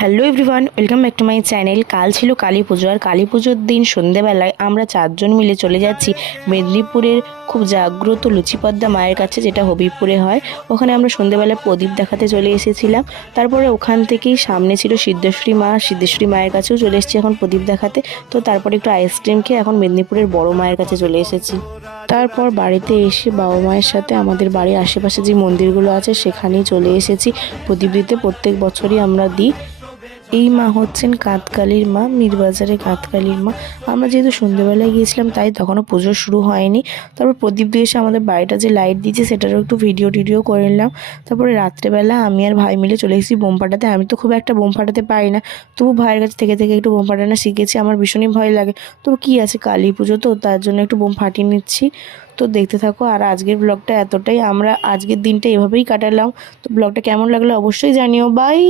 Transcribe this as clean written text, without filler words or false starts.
Hello everyone, welcome back to my channel. কাল ছিল কালী পুজো, আর কালী পুজোর দিন সন্ধেবেলায় আমরা চারজন মিলে চলে যাচ্ছি মেদিনীপুরের খুব জাগ্রত লুচিপদ্দা মায়ের কাছে, যেটা হবিবপুরে হয়। ওখানে আমরা সন্ধেবেলায় প্রদীপ দেখাতে চলে এসেছিলাম। তারপরে ওখান থেকেই সামনে ছিল সিদ্ধেশ্বরী মায়ের কাছেও চলে এসেছি এখন প্রদীপ দেখাতে। তো তারপরে একটু আইসক্রিম খেয়ে এখন মেদিনীপুরের বড় মায়ের কাছে চলে এসেছি। তারপর বাড়িতে এসে বাবা মায়ের সাথে আমাদের বাড়ির আশেপাশে যে মন্দিরগুলো আছে সেখানেই চলে এসেছি প্রদীপ দিতে। প্রত্যেক বছরই আমরা দিই। এই মা হচ্ছেন কাঁতকালীর মা, মীরবাজারে কাঁতকালীর মা। আমরা যেহেতু সন্ধ্যেবেলায় গিয়েছিলাম তাই তখনও পুজো শুরু হয়নি। তারপর প্রদীপ দিয়ে এসে আমাদের বাড়িটা যে লাইট দিয়েছে সেটারও একটু ভিডিও করে নিলাম। তারপরে রাত্রেবেলা আমি আর ভাই মিলে চলে এসেছি বোম ফাটাতে। আমি তো খুব একটা বোম ফাটাতে পারি না, তবু ভাইয়ের কাছে থেকে একটু বোম ফাটানো শিখেছি। আমার ভীষণই ভয় লাগে, তবু কী আছে, কালী পুজো তো, তার জন্য একটু বোম ফাটিয়ে নিচ্ছি। তো দেখতে থাকো। আর আজকের ব্লগটা এতটাই, আমরা আজকের দিনটা এভাবেই কাটালাম। তো ব্লগটা কেমন লাগলো অবশ্যই জানিও। বাই।